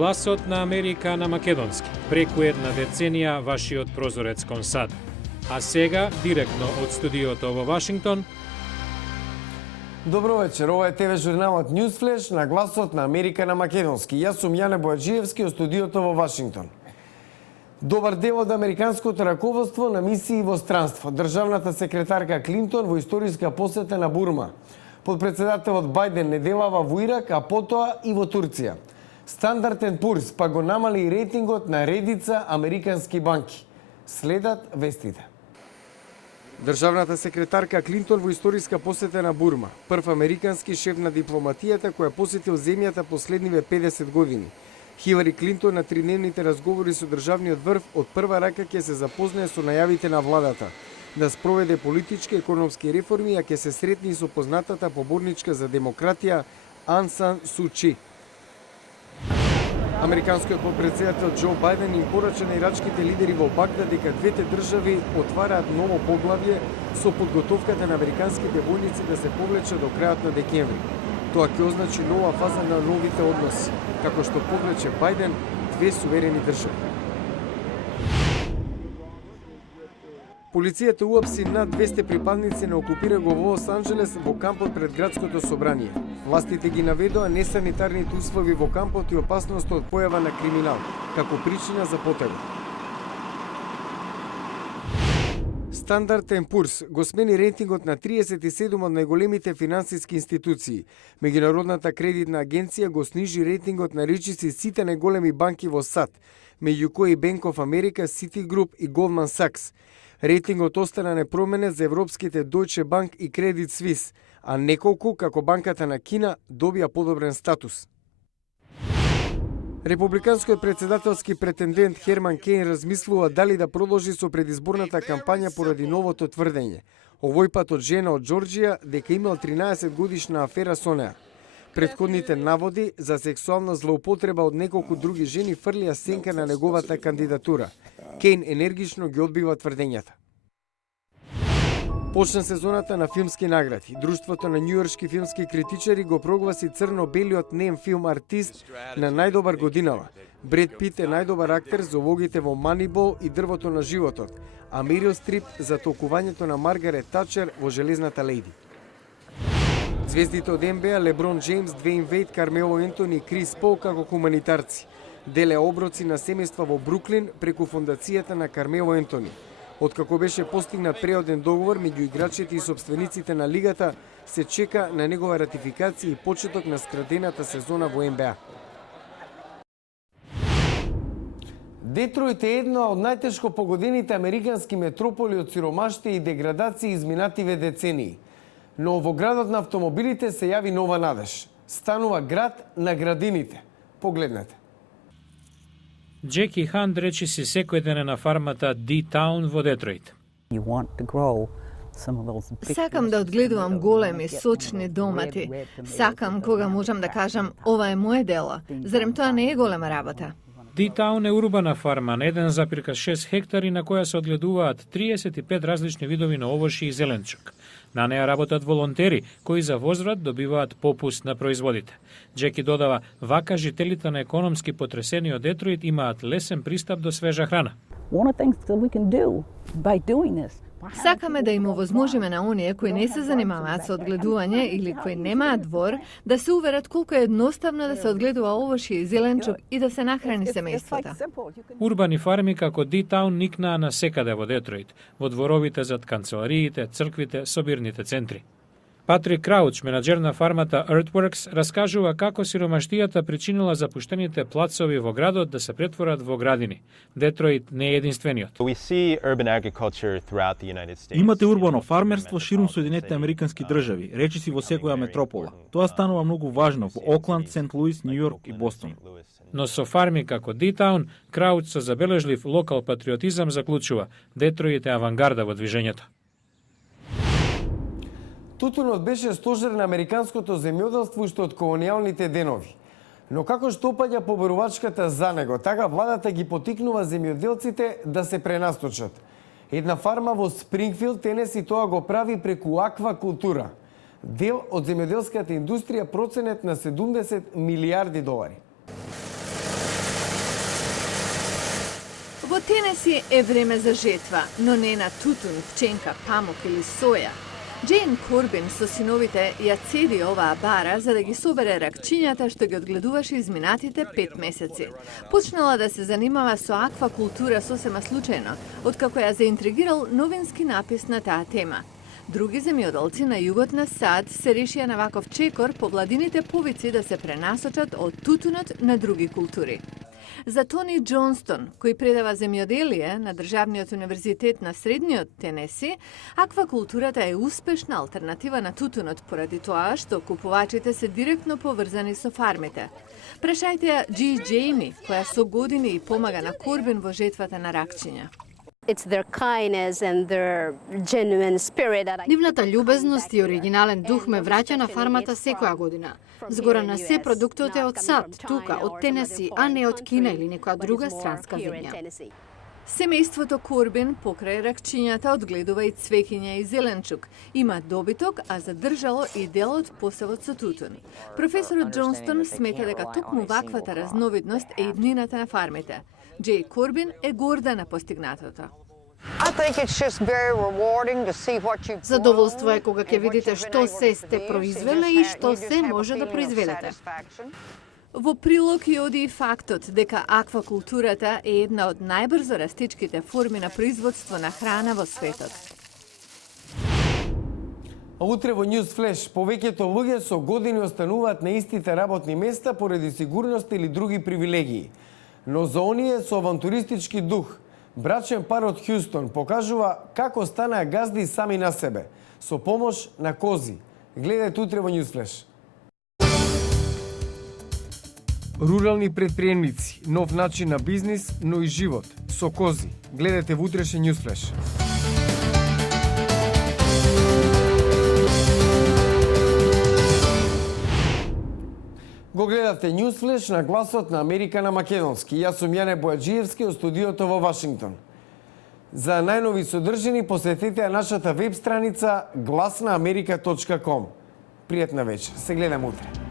Гласот на Америка на македонски. Преку една деценија вашиот прозорец кон САД. А сега, директно од студиото во Вашингтон. Добро вечер, ова е ТВ журналот Newsflash на Гласот на Америка на македонски. Јас сум Јане Бојаджиевски од студиото во Вашингтон. Добар дел од американското раководство на мисии во странство. Државната секретарка Клинтон во историска посета на Бурма. Подпредседателот Бајден неделава во Ирак, а потоа и во Турција. Стандард & Пурс па го намали рейтингот на редица американски банки. Следат вестите. Државната секретарка Клинтон во историска посета на Бурма. Прв американски шеф на дипломатијата која посетил земјата последниве 50 години. Хилари Клинтон на тридневните разговори со државниот врв од прва рака ќе се запознае со најавите на владата да спроведе политички и економски реформи, а ќе се сретни со познатата поборничка за демократија Ан Сан Су Чи. Американскиот подпредседател Џо Бајден им порача на ирачките лидери во Багдад дека двете држави отвараат ново поглавје со подготовката на американските војници да се повлечат до крајот на декември. Тоа ќе означи нова фаза на новите односи, како што повлече Бајден две суверени држави. Полицијата уапси над 200 припадници на окупирај го во Лос Анџелес во кампот пред градското собрание. Властите ги наведоа несанитарните услови во кампот и опасност од појава на криминал, како причина за потега. Стандард & Пурс го смени рейтингот на 37 од најголемите финансиски институции. Меѓународната кредитна агенција го снижи рейтингот на речиси сите најголеми банки во САД, меѓу кои Bank of America, Citigroup и Goldman Sachs. Рейтингот остана непроменет за европските Deutsche Bank и Credit Suisse, а неколку, како банката на Кина, добија подобрен статус. Републиканскиот председателски претендент Херман Кейн размислува дали да продолжи со предизборната кампања поради новото тврдење, овој пат од жена од Џорџија, дека имал 13 годишна афера со неа. Претходните наводи за сексуална злоупотреба од неколку други жени фрлија сенка на неговата кандидатура. Кейн енергично ги одбива тврдењата. Почна сезоната на филмски награди. Друштвото на њујоршки филмски критичари го прогласи црно-белиот нем филм артист на најдобар годинава. Бред Пит е најдобар актер за улогите во Манибол и Дрвото на животот, а Мерил Стрип за толкувањето на Маргарет Тачер во Железната леди. Звездите од НБА Леброн Джеймс, Двејн Вейд, Кармело Ентони и Крис Пол како хуманитарци деле оброци на семејства во Бруклин преку фондацијата на Кармело Ентони. Откако беше постигнат преоден договор меѓу играчите и собствениците на лигата, се чека на негова ратификација и почеток на скрадената сезона во НБА. Детройт е една од најтешко погодените американски метрополи од сиромаштија и деградација изминативе децении. Но во градот на автомобилите се јави нова надеж. Станува град на градините. Погледнете. Джеки Хант речиси секој ден на фармата D-Town во Детройт. Сакам да одгледувам големи, сочни домати. Сакам кога можам да кажам, ова е моје дело. Зарем тоа не е голема работа? D-Town е урбана фарма на 1,6 хектари на која се одгледуваат 35 различни видови на овошји и зеленчук. На неа работат волонтери, кои за возврат добиваат попуст на производите. Джеки додава, вака жителите на економски потресени од Детройт имаат лесен пристап до свежа храна. Сакаме да им овозможиме на оние кои не се занимаваат со одгледување или кои немаат двор, да се уверат колку е едноставно да се одгледува овошје и зеленчук и да се нахрани семејството. Урбани фарми како D-Town никнаа на секаде во Детройт, во дворовите зад канцелариите, црквите, собирните центри. Патрик Крауч, менаџер на фармата Earthworks, раскажува како сиромаштијата причинила запуштените плацови во градот да се претворат во градини. Детройт не е единствениот. Имате урбано фармерство ширум Соединетите американски држави, речиси во секоја метропола. Тоа станува многу важно во Окланд, Сент Луис, Њујорк и Бостон. Но со фарми како D-Town, Крауч со забележлив локал патриотизам заклучува, Детройт е авангарда во движењето. Тутунот беше стожер на американското земјоделство уште од колонијалните денови. Но како што опаѓа поборувачката за него, така владата ги потикнува земјоделците да се пренасточат. Една фарма во Спрингфилд, Тенеси, тоа го прави преку аквакултура. Дел од земјоделската индустрија, проценет на $70 милиарди. Во Тенеси е време за жетва, но не на тутун, пченка, памук или соја. Джейн Корбин со синовите ја цеди оваа бара за да ги собере ракчињата што ги одгледуваше изминатите 5 месеци. Почнала да се занимава со аквакултура сосема случајно, откако ја заинтригирал новински напис на таа тема. Други земјоделци на југот на САД се решија на ваков чекор по владините повици да се пренасочат од тутунот на други култури. За Тони Джонстон, кој предава земјоделие на Државниот универзитет на Средниот Тенеси, аквакултурата е успешна алтернатива на тутунот поради тоа што купувачите се директно поврзани со фармите. Прашајте ја Джи Джейми, која со години и помага на Корбин во жетвата на ракчиња. Нивната љубезност и оригинален дух ме враќа на фармата секоја година. Згора на се продуктот е од САД, тука, од Тенеси, а не од Кина или некоја друга странска земја. Семејството Корбин покрај ракчињата одгледува и цвеќиња и зеленчук. Има добиток, а задржало и дел од посевот со тутун. Професорот Джонстон смета дека токму ваквата разновидност е иднината на фармите. Джей Корбин е горда на постигнатото. Задоволство е кога ќе видите што се сте произвеле и што се може да произведете. Во прилог и оди и фактот дека аквакултурата е една од најбрзо растичките форми на производство на храна во светот. А утре во News Flash повеќето луѓе со години остануваат на истите работни места поради сигурност или други привилегии. Но за оние со авантуристички дух, брачен пар од Хјустон покажува како станаа газди сами на себе, со помош на кози. Гледајте утре во News Flash. Рурални предприемници, нов начин на бизнис, но и живот со кози. Гледајте во утрешен News Flash. Го гледавте News Flash на гласот на Америка на македонски. Јас сум Јане Бојаджиевски од студиото во Вашингтон. За најнови содржини посетете нашата веб страница glasnaamerika.com. Пријатна вечер. Се гледаме утре.